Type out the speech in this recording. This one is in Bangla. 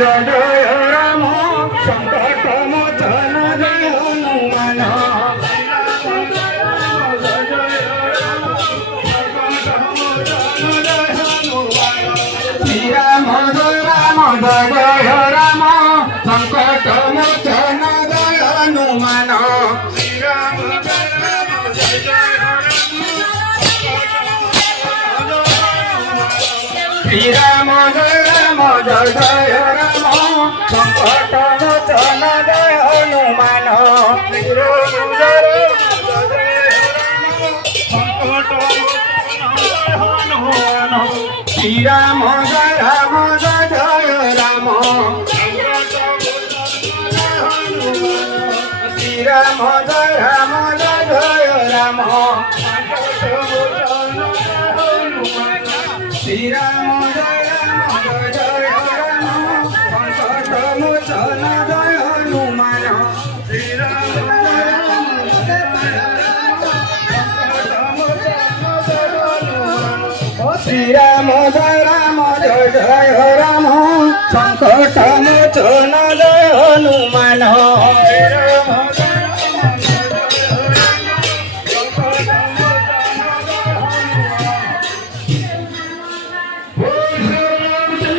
জয় জয় রাম সংকট মোচন জয় হনুমান শ্রীরাম জয় রাম জয় জয় রাম সংকট মোচন জয় হনুমান শ্রীরাম জয় রাম জয় জয় রাম সংকট মোচন জয় হনুমান শ্রীরাম জয় রাম জয় জয় রাম শ্রীরাম জয় রাম জয় জয় রাম শ্রীরাম জয় রাম জয় জয় রাম সংকট মোচন জয় হনুমান শ্রীরাম জয় রাম জয় জয়